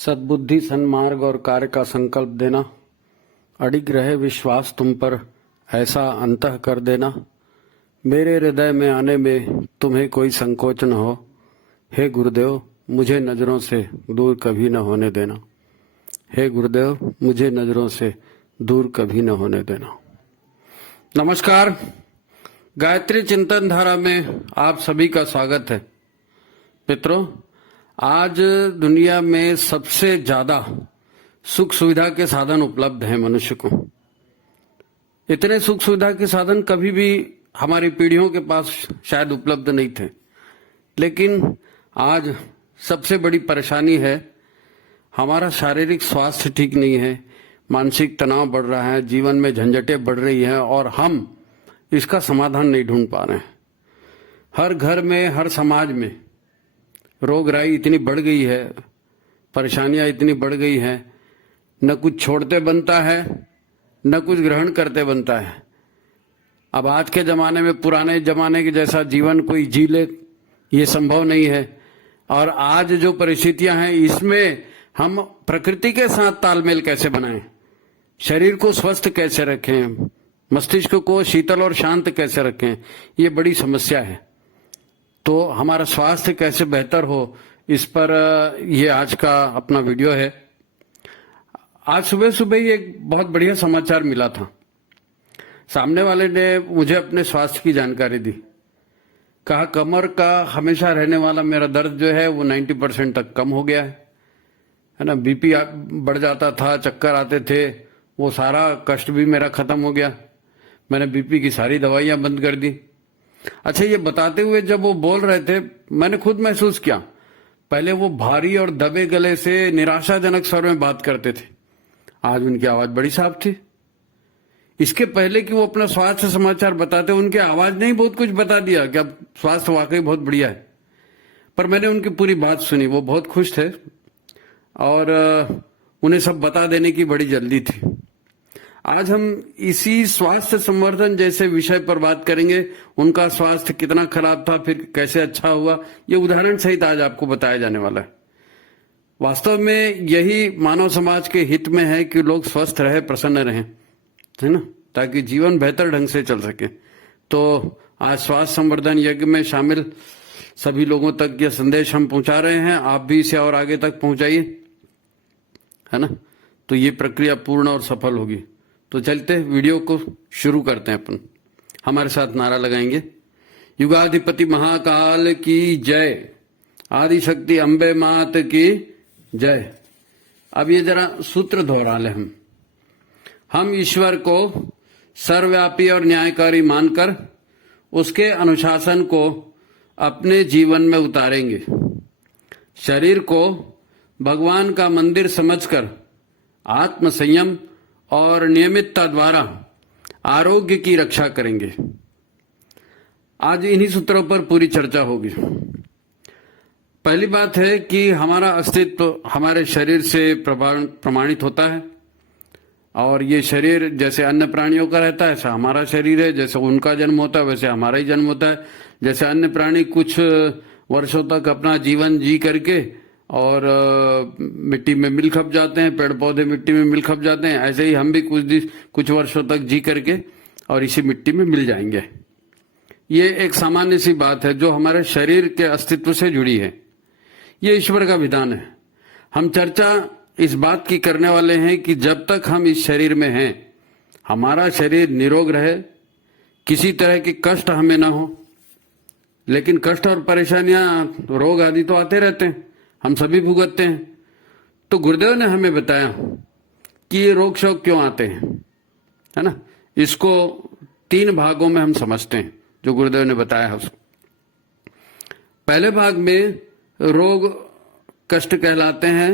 सद्बुद्धि, सन्मार्ग और कार्य का संकल्प देना, अडिग रहे विश्वास तुम पर, ऐसा अंतः कर देना। मेरे हृदय में आने में तुम्हें कोई संकोच न हो। हे गुरुदेव, मुझे नजरों से दूर कभी न होने देना। हे गुरुदेव, मुझे नजरों से दूर कभी न होने देना। नमस्कार, गायत्री चिंतन धारा में आप सभी का स्वागत है। मित्रों, आज दुनिया में सबसे ज्यादा सुख सुविधा के साधन उपलब्ध हैं मनुष्य को। इतने सुख सुविधा के साधन कभी भी हमारी पीढ़ियों के पास शायद उपलब्ध नहीं थे, लेकिन आज सबसे बड़ी परेशानी है हमारा शारीरिक स्वास्थ्य ठीक नहीं है, मानसिक तनाव बढ़ रहा है, जीवन में झंझटें बढ़ रही हैं और हम इसका समाधान नहीं ढूंढ पा रहे हैं। हर घर में, हर समाज में रोगराई इतनी बढ़ गई है, परेशानियां इतनी बढ़ गई हैं, न कुछ छोड़ते बनता है न कुछ ग्रहण करते बनता है। अब आज के जमाने में पुराने जमाने के जैसा जीवन कोई जी ले, ये संभव नहीं है। और आज जो परिस्थितियां हैं, इसमें हम प्रकृति के साथ तालमेल कैसे बनाएं, शरीर को स्वस्थ कैसे रखें, मस्तिष्क को शीतल और शांत कैसे रखें, ये बड़ी समस्या है। तो हमारा स्वास्थ्य कैसे बेहतर हो, इस पर ये आज का अपना वीडियो है। आज सुबह सुबह ही एक बहुत बढ़िया समाचार मिला था। सामने वाले ने मुझे अपने स्वास्थ्य की जानकारी दी। कहा कमर का हमेशा रहने वाला मेरा दर्द जो है वो 90% तक कम हो गया है ना। बीपी बढ़ जाता था, चक्कर आते थे, वो सारा कष्ट भी मेरा खत्म हो गया। मैंने बीपी की सारी दवाइयां बंद कर दी। अच्छा, ये बताते हुए जब वो बोल रहे थे, मैंने खुद महसूस किया। पहले वो भारी और दबे गले से निराशाजनक स्वर में बात करते थे, आज उनकी आवाज बड़ी साफ थी। इसके पहले कि वो अपना स्वास्थ्य समाचार बताते, उनके आवाज ने ही बहुत कुछ बता दिया कि अब स्वास्थ्य वाकई बहुत बढ़िया है। पर मैंने उनकी पूरी बात सुनी, वो बहुत खुश थे और उन्हें सब बता देने की बड़ी जल्दी थी। आज हम इसी स्वास्थ्य संवर्धन जैसे विषय पर बात करेंगे। उनका स्वास्थ्य कितना खराब था, फिर कैसे अच्छा हुआ, ये उदाहरण सहित आज आपको बताया जाने वाला है। वास्तव में यही मानव समाज के हित में है कि लोग स्वस्थ रहे, प्रसन्न रहें, है ना, ताकि जीवन बेहतर ढंग से चल सके। तो आज स्वास्थ्य संवर्धन यज्ञ में शामिल सभी लोगों तक यह संदेश हम पहुंचा रहे हैं। आप भी इसे और आगे तक पहुंचाइए, है ना, तो ये प्रक्रिया पूर्ण और सफल होगी। तो चलते वीडियो को शुरू करते हैं। अपन हमारे साथ नारा लगाएंगे, युगाधिपति महाकाल की जय, आदिशक्ति अम्बे मात की जय। अब ये जरा सूत्र दोहरा ले। हम ईश्वर को सर्वव्यापी और न्यायकारी मानकर उसके अनुशासन को अपने जीवन में उतारेंगे। शरीर को भगवान का मंदिर समझकर आत्म संयम और नियमितता द्वारा आरोग्य की रक्षा करेंगे। आज इन्हीं सूत्रों पर पूरी चर्चा होगी। पहली बात है कि हमारा अस्तित्व हमारे शरीर से प्रमाणित होता है और ये शरीर जैसे अन्य प्राणियों का रहता है ऐसा हमारा शरीर है। जैसे उनका जन्म होता है वैसे हमारा ही जन्म होता है। जैसे अन्य प्राणी कुछ वर्षों तक अपना जीवन जी करके और मिट्टी में मिल खप जाते हैं, पेड़ पौधे मिट्टी में मिल खप जाते हैं, ऐसे ही हम भी कुछ वर्षों तक जी करके और इसी मिट्टी में मिल जाएंगे। ये एक सामान्य सी बात है जो हमारे शरीर के अस्तित्व से जुड़ी है। ये ईश्वर का विधान है। हम चर्चा इस बात की करने वाले हैं कि जब तक हम इस शरीर में हैं, हमारा शरीर निरोग रहे, किसी तरह के कष्ट हमें ना हो। लेकिन कष्ट और परेशानियां, रोग आदि तो आते रहते हैं, हम सभी भुगतते हैं। तो गुरुदेव ने हमें बताया कि ये रोग शोक क्यों आते हैं, है ना। इसको 3 भागों में हम समझते हैं जो गुरुदेव ने बताया है उसको। पहले भाग में रोग कष्ट कहलाते हैं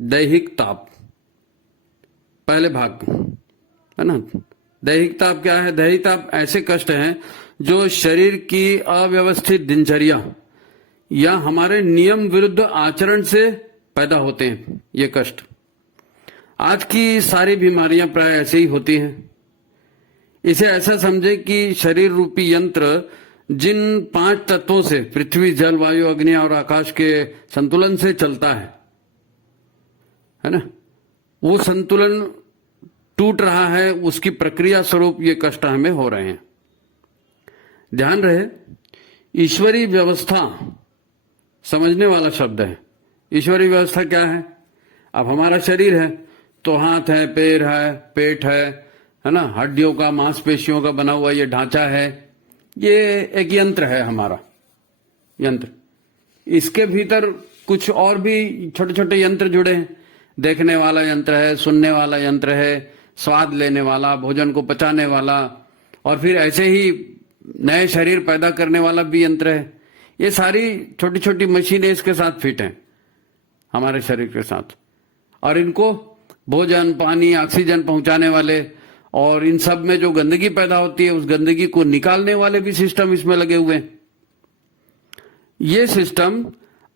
दैहिक ताप, पहले भाग, है ना। दैहिक ताप क्या है? दैहिक ताप ऐसे कष्ट हैं जो शरीर की अव्यवस्थित दिनचर्या या हमारे नियम विरुद्ध आचरण से पैदा होते हैं। ये कष्ट, आज की सारी बीमारियां प्राय ऐसे ही होती हैं। इसे ऐसा समझे कि शरीर रूपी यंत्र जिन 5 तत्वों से, पृथ्वी, जल, वायु, अग्नि और आकाश के संतुलन से चलता है, है ना, वो संतुलन टूट रहा है, उसकी प्रक्रिया स्वरूप ये कष्ट हमें हो रहे हैं। ध्यान रहे, ईश्वरीय व्यवस्था समझने वाला शब्द है। ईश्वरीय व्यवस्था क्या है? अब हमारा शरीर है तो हाथ है, पैर है, पेट है ना, हड्डियों का, मांसपेशियों का बना हुआ ये ढांचा है, ये एक यंत्र है हमारा, यंत्र। इसके भीतर कुछ और भी छोटे छोटे यंत्र जुड़े हैं। देखने वाला यंत्र है, सुनने वाला यंत्र है, स्वाद लेने वाला, भोजन को पचाने वाला, और फिर ऐसे ही नए शरीर पैदा करने वाला भी यंत्र है। ये सारी छोटी छोटी मशीनें इसके साथ फिट हैं, हमारे शरीर के साथ, और इनको भोजन, पानी, ऑक्सीजन पहुंचाने वाले, और इन सब में जो गंदगी पैदा होती है उस गंदगी को निकालने वाले भी सिस्टम इसमें लगे हुए हैं। ये सिस्टम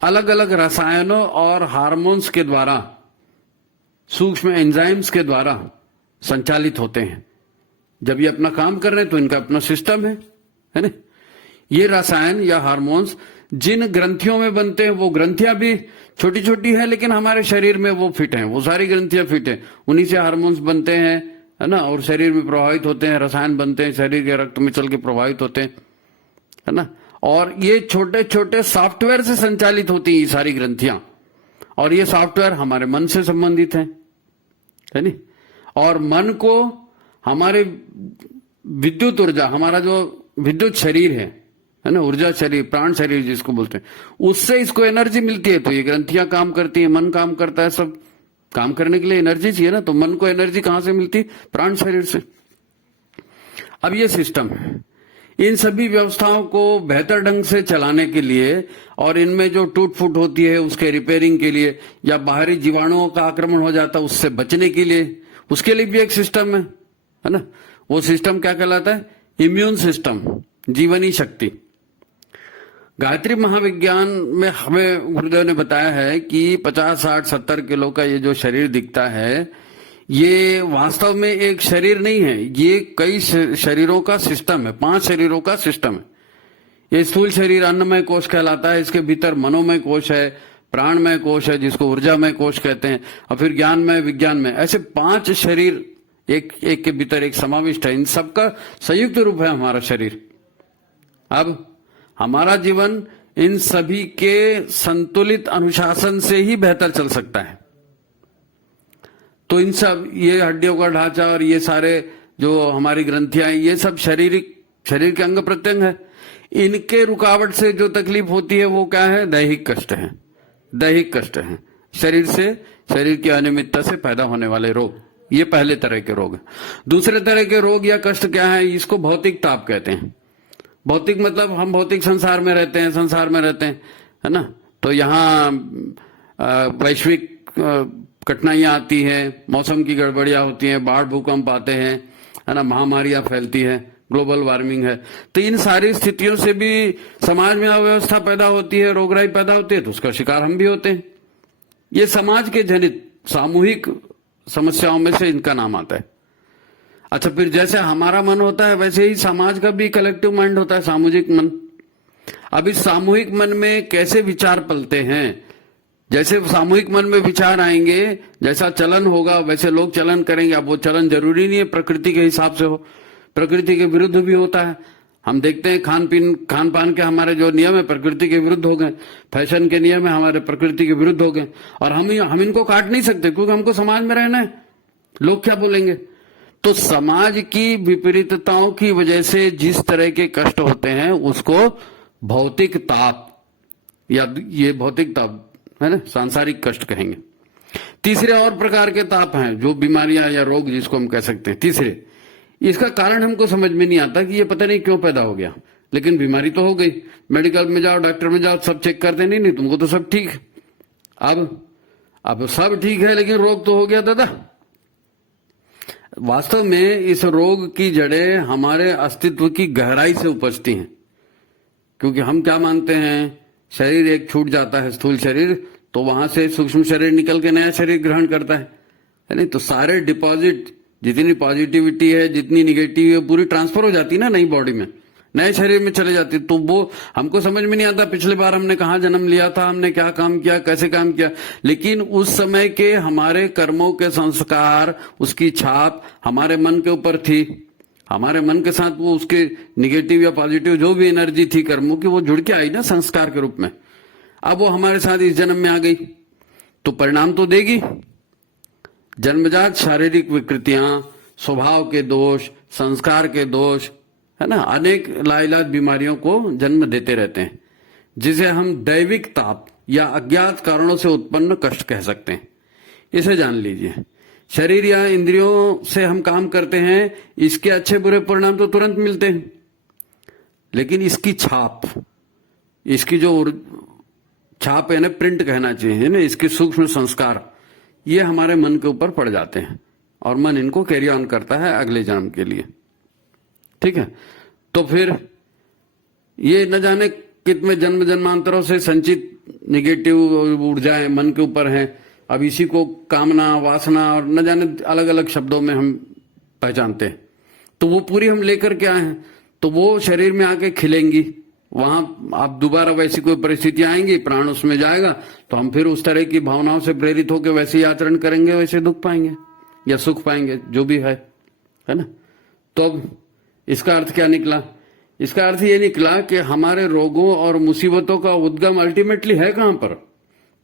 अलग अलग रसायनों और हार्मोन्स के द्वारा, सूक्ष्म एंजाइम्स के द्वारा संचालित होते हैं। जब ये अपना काम कर रहे हैं तो इनका अपना सिस्टम है ना। ये रसायन या हार्मोन्स जिन ग्रंथियों में बनते हैं, वो ग्रंथियां भी छोटी छोटी हैं, लेकिन हमारे शरीर में वो फिट हैं, वो सारी ग्रंथियां फिट हैं, उन्हीं से हार्मोन्स बनते हैं, है ना, और शरीर में प्रभावित होते हैं, रसायन बनते हैं, शरीर के रक्त में चल के प्रभावित होते हैं, है ना। और ये छोटे छोटे सॉफ्टवेयर से संचालित होती हैं ये सारी ग्रंथियां, और ये सॉफ्टवेयर हमारे मन से संबंधित है नहीं। और मन को हमारे विद्युत ऊर्जा, हमारा जो विद्युत शरीर है ना, ऊर्जा शरीर, प्राण शरीर जिसको बोलते हैं, उससे इसको एनर्जी मिलती है। तो ये ग्रंथियां काम करती है, मन काम करता है, सब काम करने के लिए एनर्जी चाहिए ना। तो मन को एनर्जी कहां से मिलती? प्राण शरीर से। अब ये सिस्टम है, इन सभी व्यवस्थाओं को बेहतर ढंग से चलाने के लिए, और इनमें जो टूट फूट होती है उसके रिपेयरिंग के लिए, या बाहरी जीवाणुओं का आक्रमण हो जाता है उससे बचने के लिए, उसके लिए भी एक सिस्टम है ना। वो सिस्टम क्या कहलाता है? इम्यून सिस्टम, जीवनी शक्ति। गायत्री महाविज्ञान में हमें गुरुदेव ने बताया है कि 50, 60, 70 किलो का ये जो शरीर दिखता है, ये वास्तव में एक शरीर नहीं है, ये कई शरीरों का सिस्टम है, 5 शरीरों का सिस्टम है। ये स्थूल शरीर अन्नमय कोश कहलाता है, इसके भीतर मनोमय कोश है, प्राणमय कोश है जिसको ऊर्जामय कोश कहते हैं, और फिर ज्ञानमय, विज्ञानमय, ऐसे 5 शरीर एक एक के भीतर एक समाविष्ट है। इन सबका संयुक्त रूप है हमारा शरीर। अब हमारा जीवन इन सभी के संतुलित अनुशासन से ही बेहतर चल सकता है। तो इन सब, ये हड्डियों का ढांचा और ये सारे जो हमारी ग्रंथियां, ये सब शरीर के अंग प्रत्यंग है। इनके रुकावट से जो तकलीफ होती है वो क्या है? दैहिक कष्ट है, दैहिक कष्ट है। शरीर की अनियमितता से पैदा होने वाले रोग, ये पहले तरह के रोग है। दूसरे तरह के रोग या कष्ट क्या है? इसको भौतिक ताप कहते हैं। भौतिक मतलब हम भौतिक संसार में रहते हैं, है ना। तो यहाँ वैश्विक कठिनाइयां आती हैं, मौसम की गड़बड़ियां होती हैं, बाढ़ भूकंप आते हैं, है ना, महामारियां फैलती है, ग्लोबल वार्मिंग है। तो इन सारी स्थितियों से भी समाज में अव्यवस्था पैदा होती है, रोगराई पैदा होती है, तो उसका शिकार हम भी होते हैं। ये समाज के जनित सामूहिक समस्याओं में से इनका नाम आता है। अच्छा, फिर जैसे हमारा मन होता है वैसे ही समाज का भी कलेक्टिव माइंड होता है, सामूहिक मन। अब इस सामूहिक मन में कैसे विचार पलते हैं? जैसे सामूहिक मन में विचार आएंगे, जैसा चलन होगा वैसे लोग चलन करेंगे। अब वो चलन जरूरी नहीं है प्रकृति के हिसाब से हो, प्रकृति के विरुद्ध भी होता है। हम देखते हैं खान पान के हमारे जो नियम है प्रकृति के विरुद्ध हो गए, फैशन के नियम है हमारे प्रकृति के विरुद्ध हो गए, और हम इनको काट नहीं सकते क्योंकि हमको समाज में रहना है। लोग क्या बोलेंगे? तो समाज की विपरीतताओं की वजह से जिस तरह के कष्ट होते हैं उसको भौतिक ताप, या ये भौतिक ताप है ना, सांसारिक कष्ट कहेंगे। तीसरे और प्रकार के ताप हैं, जो बीमारियां या रोग जिसको हम कह सकते हैं तीसरे। इसका कारण हमको समझ में नहीं आता कि ये पता नहीं क्यों पैदा हो गया, लेकिन बीमारी तो हो गई। मेडिकल में जाओ, डॉक्टर में जाओ, सब चेक करते नहीं तुमको तो सब ठीक। अब सब ठीक है लेकिन रोग तो हो गया दादा। वास्तव में इस रोग की जड़ें हमारे अस्तित्व की गहराई से उपजती हैं। क्योंकि हम क्या मानते हैं, शरीर एक छूट जाता है, स्थूल शरीर, तो वहां से सूक्ष्म शरीर निकल के नया शरीर ग्रहण करता है नहीं। तो सारे डिपॉजिट, जितनी पॉजिटिविटी है, जितनी निगेटिव है, पूरी ट्रांसफर हो जाती है ना नई बॉडी में। नए शरीर में चले जाती। तो वो हमको समझ में नहीं आता पिछले बार हमने कहाँ जन्म लिया था, हमने क्या काम किया, कैसे काम किया, लेकिन उस समय के हमारे कर्मों के संस्कार, उसकी छाप हमारे मन के ऊपर थी। हमारे मन के साथ वो उसके निगेटिव या पॉजिटिव जो भी एनर्जी थी कर्मों की, वो जुड़ के आई ना संस्कार के रूप में। अब वो हमारे साथ इस जन्म में आ गई तो परिणाम तो देगी। जन्मजात शारीरिक विकृतियां, स्वभाव के दोष, संस्कार के दोष, है ना, अनेक लाइलाज बीमारियों को जन्म देते रहते हैं, जिसे हम दैविक ताप या अज्ञात कारणों से उत्पन्न कष्ट कह सकते हैं। इसे जान लीजिए। शरीर या इंद्रियों से हम काम करते हैं, इसके अच्छे बुरे परिणाम तो तुरंत मिलते हैं, लेकिन इसकी छाप, इसकी जो छाप है ना, प्रिंट कहना चाहिए ना, इसके सूक्ष्म संस्कार, ये हमारे मन के ऊपर पड़ जाते हैं और मन इनको कैरी ऑन करता है अगले जन्म के लिए। ठीक है, तो फिर ये न जाने कितने जन्म जन्मांतरों से संचित निगेटिव ऊर्जाएं मन के ऊपर हैं। अब इसी को कामना, वासना और न जाने अलग अलग शब्दों में हम पहचानते हैं। तो वो पूरी हम लेकर के आए हैं, तो वो शरीर में आके खिलेंगी। वहां आप दोबारा वैसी कोई परिस्थिति आएंगी, प्राण उसमें जाएगा, तो हम फिर उस तरह की भावनाओं से प्रेरित होकर वैसे ही आचरण करेंगे, वैसे दुख पाएंगे या सुख पाएंगे, जो भी है ना। तो अब इसका अर्थ क्या निकला? इसका अर्थ ये निकला कि हमारे रोगों और मुसीबतों का उद्गम अल्टीमेटली है कहां पर?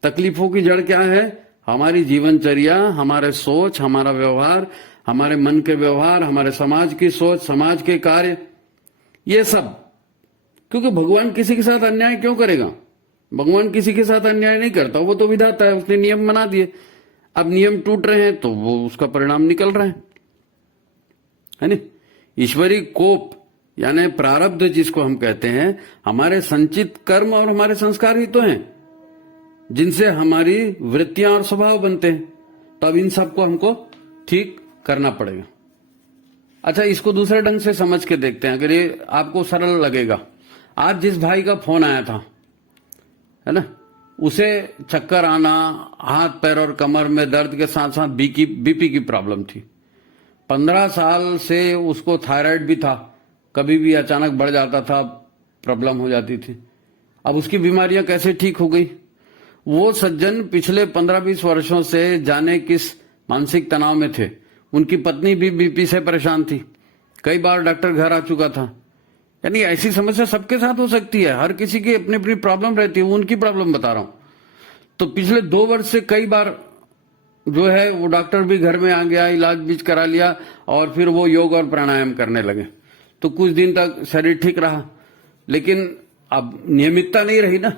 तकलीफों की जड़ क्या है? हमारी जीवनचर्या, हमारे सोच, हमारा व्यवहार, हमारे मन के व्यवहार, हमारे समाज की सोच, समाज के कार्य, ये सब। क्योंकि भगवान किसी के साथ अन्याय क्यों करेगा? भगवान किसी के साथ अन्याय नहीं करता, वो तो विधाता है, उसने नियम बना दिए। अब नियम टूट रहे हैं तो वो उसका परिणाम निकल रहा है ना। ईश्वरी कोप यानी प्रारब्ध जिसको हम कहते हैं, हमारे संचित कर्म और हमारे संस्कार ही तो हैं जिनसे हमारी वृत्तियां और स्वभाव बनते हैं। तो अब इन सबको हमको ठीक करना पड़ेगा। अच्छा, इसको दूसरे ढंग से समझ के देखते हैं, अगर ये आपको सरल लगेगा। आज जिस भाई का फोन आया था, है ना, उसे चक्कर आना, हाथ पैर और कमर में दर्द के साथ साथ बीपी की प्रॉब्लम थी। 15 साल से उसको थायराइड भी था, कभी भी अचानक बढ़ जाता था, प्रॉब्लम हो जाती थी। अब उसकी बीमारियां कैसे ठीक हो गई? वो सज्जन पिछले 15-20 वर्षों से जाने किस मानसिक तनाव में थे। उनकी पत्नी भी बीपी से परेशान थी, कई बार डॉक्टर घर आ चुका था। यानी ऐसी समस्या सबके साथ हो सकती है, हर किसी की अपनी अपनी प्रॉब्लम रहती है। वो उनकी प्रॉब्लम बता रहा हूं। तो पिछले 2 वर्ष से कई बार जो है वो डॉक्टर भी घर में आ गया, इलाज भी करा लिया और फिर वो योग और प्राणायाम करने लगे। तो कुछ दिन तक शरीर ठीक रहा, लेकिन अब नियमितता नहीं रही ना।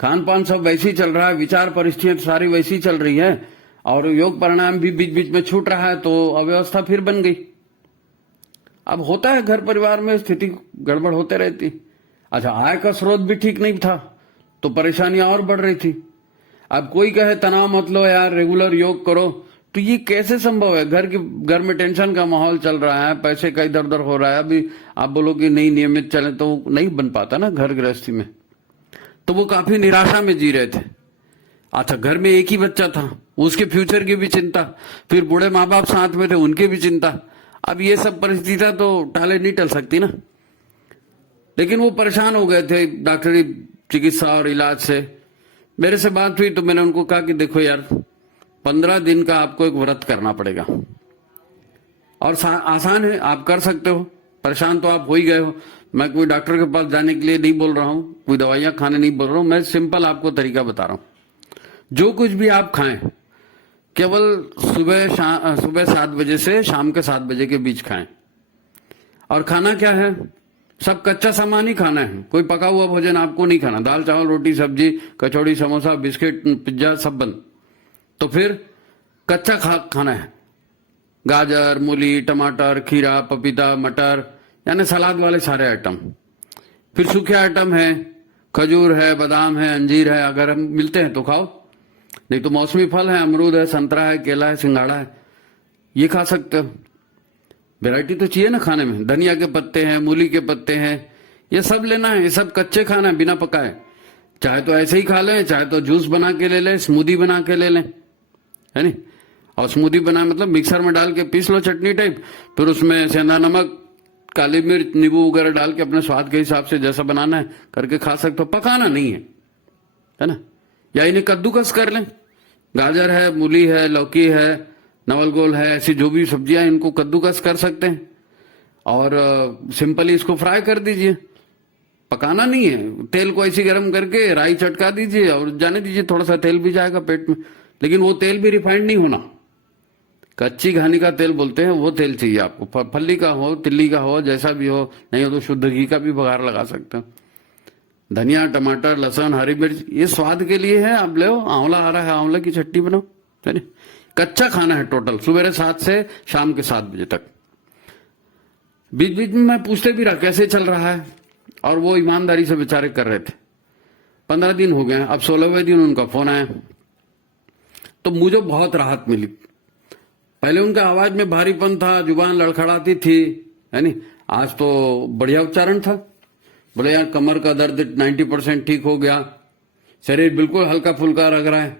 खान पान सब वैसे ही चल रहा है, विचार परिस्थितियां सारी वैसी ही चल रही है और योग प्राणायाम भी बीच बीच में छूट रहा है, तो अव्यवस्था फिर बन गई। अब होता है घर परिवार में स्थिति गड़बड़ होते रहती। अच्छा, आय का स्रोत भी ठीक नहीं था तो परेशानियां और बढ़ रही थी। अब कोई कहे तनाव मत लो यार, रेगुलर योग करो, तो ये कैसे संभव है? घर में टेंशन का माहौल चल रहा है, पैसे का इधर उधर हो रहा है। अभी आप बोलो कि नहीं नियमित चले तो नहीं बन पाता ना घर गृहस्थी में। तो वो काफी निराशा में जी रहे थे। अच्छा, घर में एक ही बच्चा था, उसके फ्यूचर की भी चिंता, फिर बूढ़े माँ बाप साथ में थे, उनकी भी चिंता। अब ये सब परिस्थितियां तो टाले नहीं टल सकती ना। लेकिन वो परेशान हो गए थे डॉक्टरी चिकित्सा और इलाज से। मेरे से बात हुई तो मैंने उनको कहा कि देखो यार, 15 दिन का आपको एक व्रत करना पड़ेगा और आसान है, आप कर सकते हो। परेशान तो आप हो ही गए हो। मैं कोई डॉक्टर के पास जाने के लिए नहीं बोल रहा हूं, कोई दवाइयां खाने नहीं बोल रहा हूं। मैं सिंपल आपको तरीका बता रहा हूं। जो कुछ भी आप खाएं, केवल सुबह 7 बजे से शाम के 7 बजे के बीच खाएं। और खाना क्या है? सब कच्चा सामान ही खाना है, कोई पका हुआ भोजन आपको नहीं खाना। दाल चावल रोटी सब्जी कचौड़ी समोसा बिस्किट पिज्जा सब बंद। तो फिर कच्चा खाना है, गाजर मूली टमाटर खीरा पपीता मटर, यानी सलाद वाले सारे आइटम। फिर सूखे आइटम है, खजूर है, बादाम है, अंजीर है, अगर हम मिलते हैं तो खाओ, नहीं तो मौसमी फल है, अमरूद है, संतरा है, केला है, सिंघाड़ा है, ये खा सकते हो। वैरायटी तो चाहिए ना खाने में। धनिया के पत्ते हैं, मूली के पत्ते हैं, ये सब लेना है। ये सब कच्चे खाना है, बिना पकाए। चाहे तो ऐसे ही खा लें, चाहे तो जूस बना के ले लें, स्मूदी बना के ले लें, है नहीं। और स्मूदी बना मतलब मिक्सर में डाल के पीस लो चटनी टाइप, फिर उसमें सेंधा नमक काली मिर्च नींबू वगैरह डाल के अपने स्वाद के हिसाब से जैसा बनाना है करके खा सकते हो, पकाना नहीं है ना। या इन्हें कद्दूकस कर लें, गाजर है, मूली है, लौकी है, नवलगोल है, ऐसी जो भी सब्जियां इनको कद्दूकस कर सकते हैं और सिंपली इसको फ्राई कर दीजिए। पकाना नहीं है, तेल को ऐसे गर्म करके राई चटका दीजिए और जाने दीजिए, थोड़ा सा तेल भी जाएगा पेट में, लेकिन वो तेल भी रिफाइंड नहीं होना। कच्ची घानी का तेल बोलते हैं, वो तेल चाहिए आपको, फल्ली का हो, तिल्ली का हो, जैसा भी हो, नहीं हो तो शुद्ध घी का भी बघार लगा सकते हो। धनिया, टमाटर, लहसुन, हरी मिर्च ये स्वाद के लिए है, आप ले आंवला आ रहा है, आंवले की चटनी बनाओ। चलिए, कच्चा खाना है टोटल, सुबह 7 से शाम के 7 बजे तक। बीच बीच में मैं पूछते भी रहा कैसे चल रहा है, और वो ईमानदारी से बेचारे कर रहे थे। 15 दिन हो गए, अब 16वें दिन उनका फोन आया तो मुझे बहुत राहत मिली। पहले उनका आवाज में भारीपन था, जुबान लड़खड़ाती थी, है नहीं, आज तो बढ़िया उच्चारण था। बोले यार कमर का दर्द 90% ठीक हो गया, शरीर बिल्कुल हल्का फुल्का लग रहा है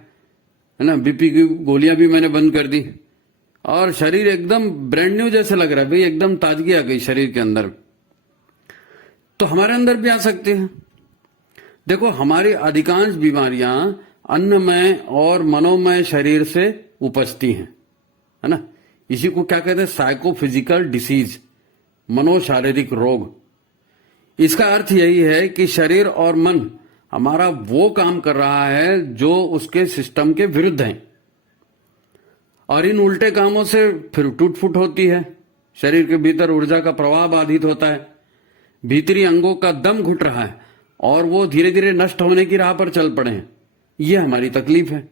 ना, बीपी की गोलियां भी मैंने बंद कर दी और शरीर एकदम ब्रांड न्यू जैसे लग रहा है भाई, एकदम ताजगी आ गई शरीर के अंदर। तो हमारे अंदर भी आ सकती है। देखो, हमारी अधिकांश बीमारियां अन्नमय और मनोमय शरीर से उपजती हैं, है ना। इसी को क्या कहते हैं, साइकोफिजिकल डिसीज, मनोशारीरिक रोग। इसका अर्थ यही है कि शरीर और मन हमारा वो काम कर रहा है जो उसके सिस्टम के विरुद्ध है, और इन उल्टे कामों से फिर टूट फूट होती है, शरीर के भीतर ऊर्जा का प्रवाह बाधित होता है, भीतरी अंगों का दम घुट रहा है और वो धीरे धीरे नष्ट होने की राह पर चल पड़े हैं। ये हमारी तकलीफ है।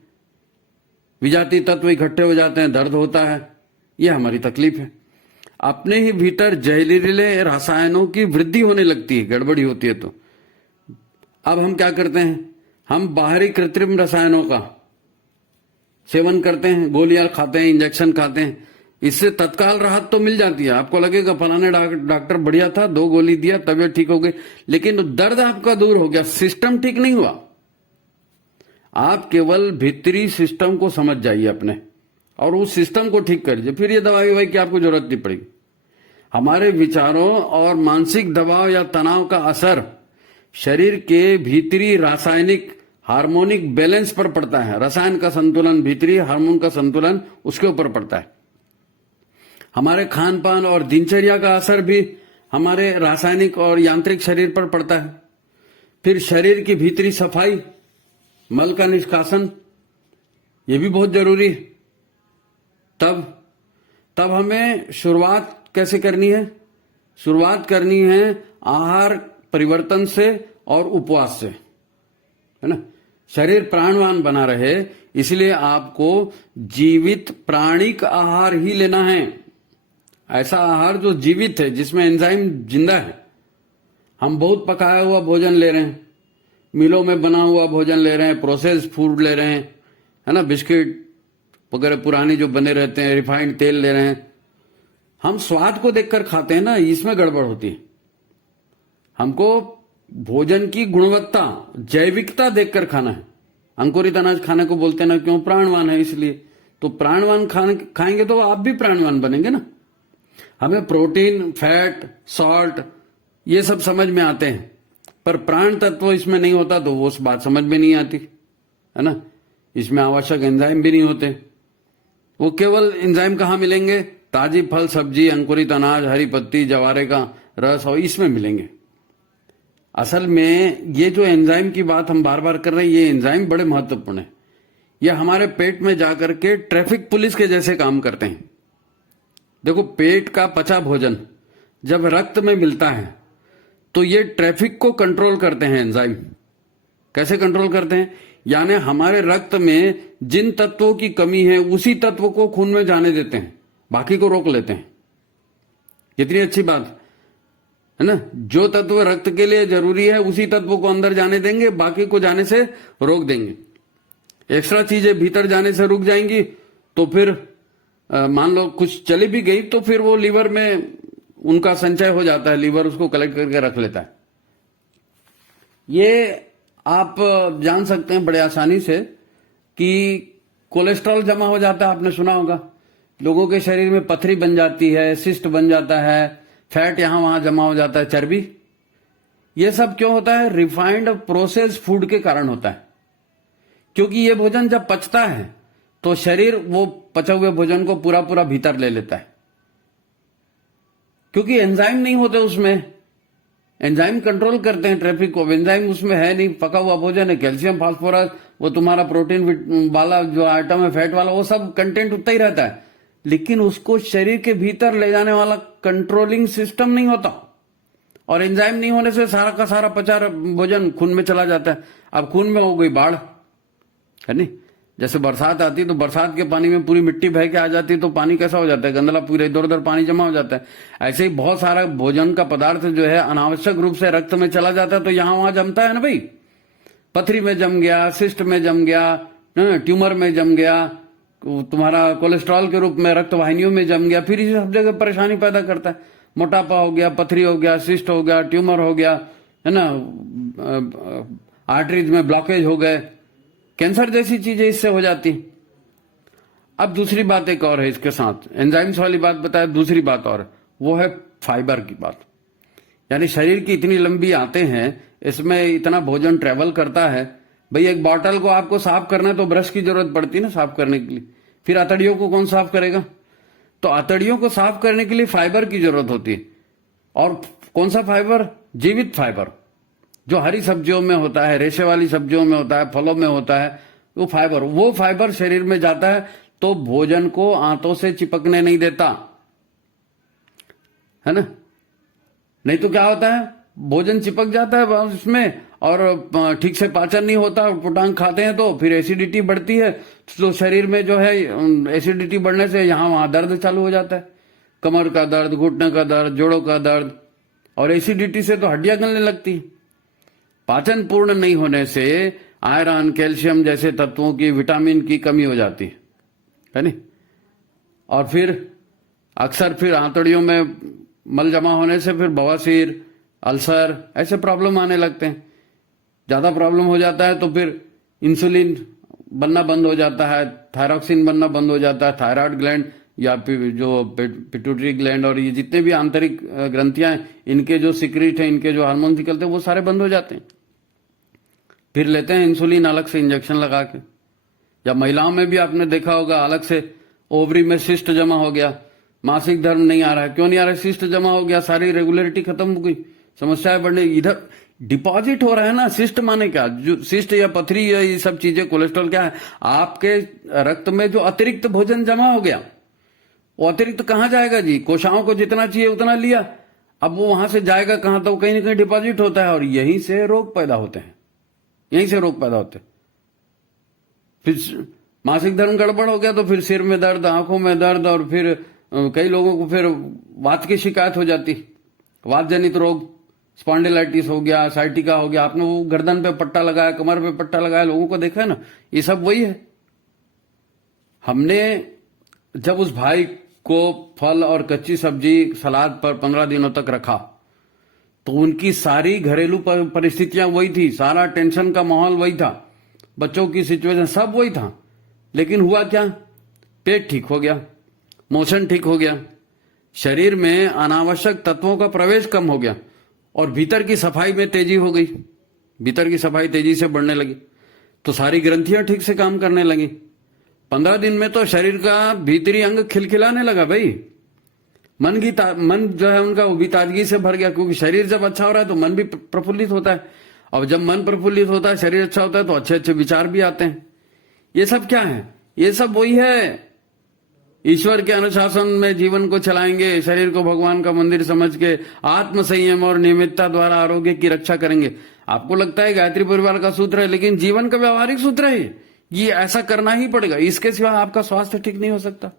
विजातीय तत्व इकट्ठे हो जाते हैं, दर्द होता है, यह हमारी तकलीफ है। अपने ही भीतर जहरीले रसायनों की वृद्धि होने लगती है, गड़बड़ी होती है। तो अब हम क्या करते हैं, हम बाहरी कृत्रिम रसायनों का सेवन करते हैं, गोलियां खाते हैं, इंजेक्शन खाते हैं। इससे तत्काल राहत तो मिल जाती है, आपको लगेगा फलाने डॉक्टर बढ़िया था, 2 गोली दिया, तबीयत ठीक हो गई, लेकिन दर्द आपका दूर हो गया, सिस्टम ठीक नहीं हुआ। आप केवल भीतरी सिस्टम को समझ जाइए अपने, और उस सिस्टम को ठीक करिए, फिर ये दवाई ववाई की आपको जरूरत नहीं पड़ेगी। हमारे विचारों और मानसिक दबाव या तनाव का असर शरीर के भीतरी रासायनिक हार्मोनिक बैलेंस पर पड़ता है। रसायन का संतुलन, भीतरी हार्मोन का संतुलन, उसके ऊपर पड़ता है। हमारे खान पान और दिनचर्या का असर भी हमारे रासायनिक और यांत्रिक शरीर पर पड़ता है। फिर शरीर की भीतरी सफाई, मल का निष्कासन, ये भी बहुत जरूरी है। तब हमें शुरुआत कैसे करनी है, शुरुआत करनी है आहार परिवर्तन से और उपवास से, है ना। शरीर प्राणवान बना रहे इसलिए आपको जीवित प्राणिक आहार ही लेना है, ऐसा आहार जो जीवित है, जिसमें एंजाइम जिंदा है। हम बहुत पकाया हुआ भोजन ले रहे हैं, मिलों में बना हुआ भोजन ले रहे हैं, प्रोसेस्ड फूड ले रहे हैं, है ना, बिस्किट वगैरह पुरानी जो बने रहते हैं, रिफाइंड तेल ले रहे हैं। हम स्वाद को देखकर खाते हैं ना, इसमें गड़बड़ होती है। हमको भोजन की गुणवत्ता, जैविकता देखकर खाना है। अंकुरित अनाज खाने को बोलते हैं ना, क्यों, प्राणवान है इसलिए। तो प्राणवान खाएंगे तो आप भी प्राणवान बनेंगे ना। हमें प्रोटीन, फैट, सॉल्ट ये सब समझ में आते हैं, पर प्राण तत्व इसमें नहीं होता तो वो उस बात समझ में नहीं आती, है ना। इसमें आवश्यक एंजाइम भी नहीं होते। वो केवल एंजाइम कहाँ मिलेंगे, ताजी फल सब्जी, अंकुरित अनाज, हरी पत्ती, जवारे का रस और इसमें मिलेंगे। असल में ये जो एंजाइम की बात हम बार बार कर रहे हैं, ये एंजाइम बड़े महत्वपूर्ण है। ये हमारे पेट में जाकर के ट्रैफिक पुलिस के जैसे काम करते हैं। देखो, पेट का पचा भोजन जब रक्त में मिलता है तो ये ट्रैफिक को कंट्रोल करते हैं एंजाइम। कैसे कंट्रोल करते हैं, यानी हमारे रक्त में जिन तत्वों की कमी है उसी तत्व को खून में जाने देते हैं, बाकी को रोक लेते हैं। कितनी अच्छी बात है ना। जो तत्व रक्त के लिए जरूरी है उसी तत्व को अंदर जाने देंगे, बाकी को जाने से रोक देंगे। एक्स्ट्रा चीजें भीतर जाने से रुक जाएंगी तो फिर मान लो कुछ चली भी गई तो फिर वो लीवर में उनका संचय हो जाता है, लीवर उसको कलेक्ट करके रख लेता है। ये आप जान सकते हैं बड़े आसानी से कि कोलेस्ट्रॉल जमा हो जाता है। आपने सुना होगा, लोगों के शरीर में पथरी बन जाती है, सिस्ट बन जाता है, फैट यहां वहां जमा हो जाता है, चर्बी। ये सब क्यों होता है? रिफाइंड प्रोसेस्ड फूड के कारण होता है। क्योंकि ये भोजन जब पचता है तो शरीर वो पचे हुए भोजन को पूरा पूरा भीतर ले लेता है, क्योंकि एंजाइम नहीं होते उसमें। एंजाइम कंट्रोल करते हैं ट्रैफिक को, एंजाइम उसमें है नहीं, पका हुआ भोजन है, कैल्शियम फास्फोरस, वो तुम्हारा प्रोटीन वाला जो आइटम है, फैट वाला, वो सब कंटेंट उतना ही रहता है, लेकिन उसको शरीर के भीतर ले जाने वाला कंट्रोलिंग सिस्टम नहीं होता। और एंजाइम नहीं होने से सारा का सारा पचा भोजन खून में चला जाता है। अब खून में हो गई बाढ़, है नहीं? जैसे बरसात आती तो बरसात के पानी में पूरी मिट्टी बह के आ जाती, तो पानी कैसा हो जाता है? गंदला, पूरे इधर उधर पानी जमा हो जाता है। ऐसे ही बहुत सारा भोजन का पदार्थ जो है अनावश्यक रूप से रक्त में चला जाता है, तो यहां वहां जमता है ना भाई। पथरी में जम गया, सिस्ट में जम गया, ट्यूमर में जम गया, तुम्हारा कोलेस्ट्रॉल के रूप में रक्त वाहिनियों में जम गया, फिर इसी सब जगह परेशानी पैदा करता है। मोटापा हो गया, पथरी हो गया, सिस्ट हो गया, ट्यूमर हो गया, है ना, आर्टरीज में ब्लॉकेज हो गए, कैंसर जैसी चीजें इससे हो जाती। अब दूसरी बात एक और है इसके साथ, एंजाइम्स वाली बात बताया, दूसरी बात और वो है फाइबर की बात। यानी शरीर की इतनी लंबी आते हैं, इसमें इतना भोजन ट्रेवल करता है। भाई एक बॉटल को आपको साफ करना है तो ब्रश की जरूरत पड़ती है ना साफ करने के लिए, फिर अतड़ियों को कौन साफ करेगा? तो अतड़ियों को साफ करने के लिए फाइबर की जरूरत होती है। और कौन सा फाइबर? जीवित फाइबर, जो हरी सब्जियों में होता है, रेशे वाली सब्जियों में होता है, फलों में होता है, वो फाइबर शरीर में जाता है तो भोजन को आंतों से चिपकने नहीं देता, है ना? नहीं तो क्या होता है, भोजन चिपक जाता है उसमें और ठीक से पाचन नहीं होता, पोटांग खाते हैं तो फिर एसिडिटी बढ़ती है। तो शरीर में जो है एसिडिटी बढ़ने से यहां वहां दर्द चालू हो जाता है, कमर का दर्द, घुटने का दर्द, जोड़ों का दर्द, और एसिडिटी से तो हड्डियां गलने लगती है। पाचन पूर्ण नहीं होने से आयरन, कैल्शियम जैसे तत्वों की, विटामिन की कमी हो जाती है नहीं? और फिर अक्सर फिर आंतड़ियों में मल जमा होने से फिर बवासीर, अल्सर, ऐसे प्रॉब्लम आने लगते हैं। ज्यादा प्रॉब्लम हो जाता है तो फिर इंसुलिन बनना बंद हो जाता है, थायरॉक्सिन बनना बंद हो जाता है, थायराइड ग्लैंड या जो पिट्यूटरी ग्लैंड और ये जितने भी आंतरिक ग्रंथियां हैं, इनके जो सिक्रीट हैं, इनके जो हार्मोन निकलते हैं, वो सारे बंद हो जाते हैं। फिर लेते हैं इंसुलिन अलग से इंजेक्शन लगा के। या महिलाओं में भी आपने देखा होगा, अलग से ओवरी में सिस्ट जमा हो गया, मासिक धर्म नहीं आ रहा है। क्यों नहीं आ रहा है? सिस्ट जमा हो गया, सारी रेगुलरिटी खत्म हो गई, समस्याएं बढ़ने, इधर डिपॉजिट हो रहा है ना। सिस्ट माने क्या? जो सिस्ट या पथरी या ये सब चीजें, कोलेस्ट्रॉल क्या है? आपके रक्त में जो अतिरिक्त भोजन जमा हो गया, वो अतिरिक्त कहां जाएगा जी? कोशिकाओं को जितना चाहिए उतना लिया, अब वो वहां से जाएगा कहां? तो कहीं ना कहीं डिपॉजिट होता है और यहीं से रोग पैदा होते हैं, यहीं से रोग पैदा होते हैं। फिर मासिक धर्म गड़बड़ हो गया तो फिर सिर में दर्द, आंखों में दर्द, और फिर कई लोगों को फिर वात की शिकायत हो जाती, वात जनित रोग, स्पॉन्डिलाइटिस हो गया, साइटिका हो गया। आपने वो गर्दन पे पट्टा लगाया, कमर पे पट्टा लगाया, लोगों को देखा है ना, ये सब वही है। हमने जब उस भाई को फल और कच्ची सब्जी सलाद पर 15 दिनों तक रखा तो उनकी सारी घरेलू परिस्थितियां वही थी, सारा टेंशन का माहौल वही था, बच्चों की सिचुएशन सब वही था, लेकिन हुआ क्या? पेट ठीक हो गया, मोशन ठीक हो गया, शरीर में अनावश्यक तत्वों का प्रवेश कम हो गया और भीतर की सफाई में तेजी हो गई, भीतर की सफाई तेजी से बढ़ने लगी, तो सारी ग्रंथियां ठीक से काम करने लगी। 15 दिन में तो शरीर का भीतरी अंग खिलखिलाने लगा भाई। मन जो है उनका वो भी ताजगी से भर गया, क्योंकि शरीर जब अच्छा हो रहा है तो मन भी प्रफुल्लित होता है, और जब मन प्रफुल्लित होता है, शरीर अच्छा होता है, तो अच्छे अच्छे विचार भी आते हैं। ये सब क्या है? ये सब वही है, ईश्वर के अनुशासन में जीवन को चलाएंगे, शरीर को भगवान का मंदिर समझ के आत्म संयम और नियमितता द्वारा आरोग्य की रक्षा करेंगे। आपको लगता है गायत्री परिवार का सूत्र है, लेकिन जीवन का व्यवहारिक सूत्र है ये ऐसा करना ही पड़ेगा, इसके सिवा आपका स्वास्थ्य ठीक नहीं हो सकता।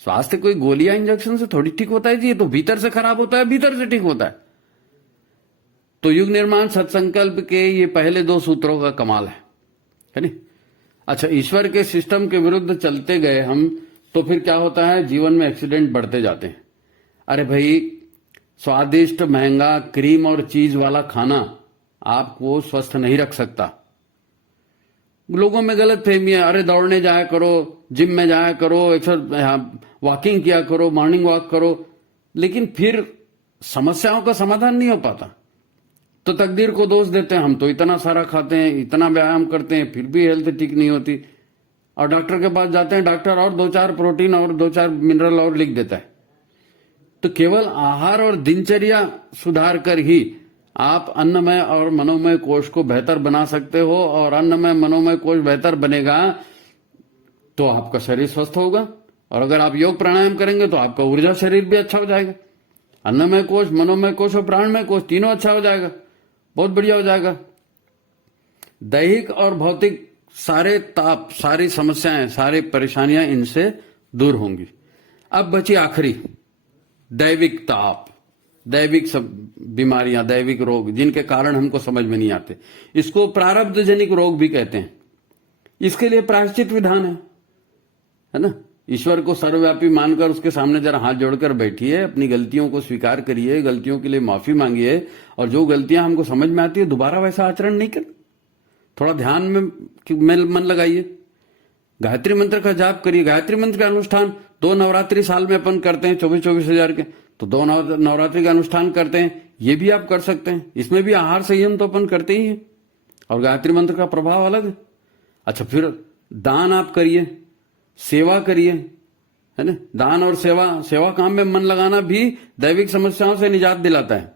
स्वास्थ्य कोई गोलियां इंजेक्शन से थोड़ी ठीक होता है जी, ये तो भीतर से खराब होता है, भीतर से ठीक होता है। तो युग निर्माण सत्संकल्प के ये पहले 2 सूत्रों का कमाल है नहीं? अच्छा, ईश्वर के सिस्टम के विरुद्ध चलते गए हम तो फिर क्या होता है? जीवन में एक्सीडेंट बढ़ते जाते हैं। अरे भाई, स्वादिष्ट महंगा क्रीम और चीज वाला खाना आपको स्वस्थ नहीं रख सकता। लोगों में गलत फहमी है, अरे दौड़ने जाया करो, जिम में जाया करो, वॉकिंग किया करो, मॉर्निंग वॉक करो। लेकिन फिर समस्याओं का समाधान नहीं हो पाता। तो तकदीर को दोष देते हैं, हम तो इतना सारा खाते हैं, इतना व्यायाम करते हैं, फिर भी हेल्थ ठीक नहीं होती। और डॉक्टर के पास जाते हैं, डॉक्टर और 2-4 प्रोटीन और 2-4 मिनरल और लिख देता है। तो केवल आहार और दिनचर्या सुधार कर ही आप अन्नमय और मनोमय कोश को बेहतर बना सकते हो, और अन्नमय मनोमय कोश बेहतर बनेगा तो आपका शरीर स्वस्थ होगा। और अगर आप योग प्राणायाम करेंगे तो आपका ऊर्जा शरीर भी अच्छा हो जाएगा। अन्नमय कोश, मनोमय कोश और प्राणमय कोश तीनों अच्छा हो जाएगा, बहुत बढ़िया हो जाएगा। दैहिक और भौतिक सारे ताप, सारी समस्याएं, सारी परेशानियां इनसे दूर होंगी। अब बची आखिरी, दैविक ताप, दैविक सब बीमारियां, दैविक रोग जिनके कारण हमको समझ में नहीं आते। इसको प्रारब्ध जनिक रोग भी कहते हैं। इसके लिए प्रायश्चित विधान है ना। ईश्वर को सर्वव्यापी मानकर उसके सामने जरा हाथ जोड़कर बैठिए, अपनी गलतियों को स्वीकार करिए, गलतियों के लिए माफी मांगिए, और जो गलतियां हमको समझ में आती है दोबारा वैसा आचरण नहीं कर। थोड़ा ध्यान में मन लगाइए, गायत्री मंत्र का जाप करिए। गायत्री मंत्र का अनुष्ठान 2 नवरात्रि साल में अपन करते हैं, 24-24 हजार के, तो 2 नवरात्रि का अनुष्ठान करते हैं, ये भी आप कर सकते हैं। इसमें भी आहार संयम तो अपन करते ही हैं, और गायत्री मंत्र का प्रभाव अलग है। अच्छा, फिर दान आप करिए, सेवा करिए, है ना। दान और सेवा काम में मन लगाना भी दैविक समस्याओं से निजात दिलाता है।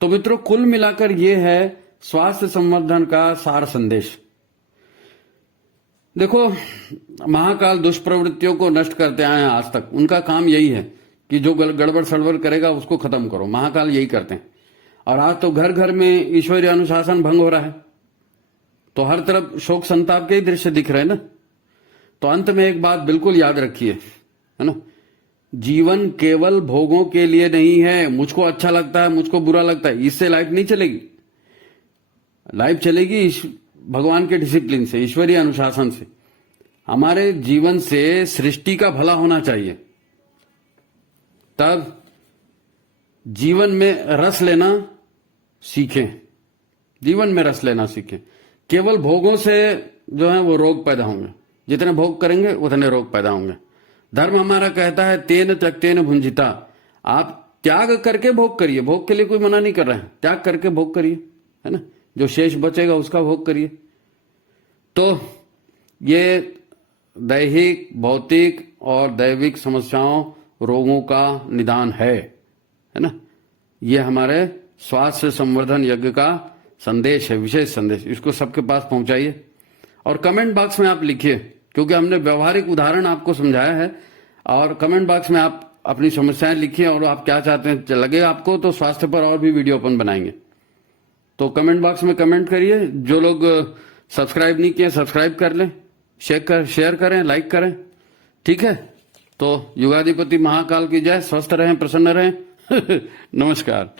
तो मित्रों, कुल मिलाकर यह है स्वास्थ्य संवर्धन का सार संदेश। देखो, महाकाल दुष्प्रवृत्तियों को नष्ट करते आए हैं आज तक। उनका काम यही है कि जो गड़बड़ सड़बड़ करेगा उसको खत्म करो। महाकाल यही करते हैं। और आज तो घर घर में ईश्वरीय अनुशासन भंग हो रहा है, तो हर तरफ शोक संताप के ही दृश्य दिख रहे हैं ना। तो अंत में एक बात बिल्कुल याद रखिए, है ना, जीवन केवल भोगों के लिए नहीं है। मुझको अच्छा लगता है, मुझको बुरा लगता है, इससे लाइफ नहीं चलेगी। लाइफ चलेगी भगवान के डिसिप्लिन से, ईश्वरीय अनुशासन से। हमारे जीवन से सृष्टि का भला होना चाहिए, तब जीवन में रस लेना सीखें। जीवन में रस लेना सीखें। केवल भोगों से जो है वो रोग पैदा होंगे। जितने भोग करेंगे उतने रोग पैदा होंगे। धर्म हमारा कहता है तेन त्यक्तेन भुंजिता। आप त्याग करके भोग करिए, भोग के लिए कोई मना नहीं कर रहा है, त्याग करके भोग करिए, है ना। जो शेष बचेगा उसका भोग करिए। तो ये दैहिक, भौतिक और दैविक समस्याओं, रोगों का निदान है ना। ये हमारे स्वास्थ्य संवर्धन यज्ञ का संदेश है, विशेष संदेश। इसको सबके पास पहुंचाइए और कमेंट बॉक्स में आप लिखिए, क्योंकि हमने व्यवहारिक उदाहरण आपको समझाया है। और कमेंट बॉक्स में आप अपनी समस्याएं लिखिए और आप क्या चाहते हैं। लगे आपको तो स्वास्थ्य पर और भी वीडियो अपन बनाएंगे, तो कमेंट बॉक्स में कमेंट करिए। जो लोग सब्सक्राइब नहीं किए सब्सक्राइब कर लें, शेयर करें, लाइक करें, ठीक है। तो युगाधिपति महाकाल की जय। स्वस्थ रहें, प्रसन्न रहें। नमस्कार।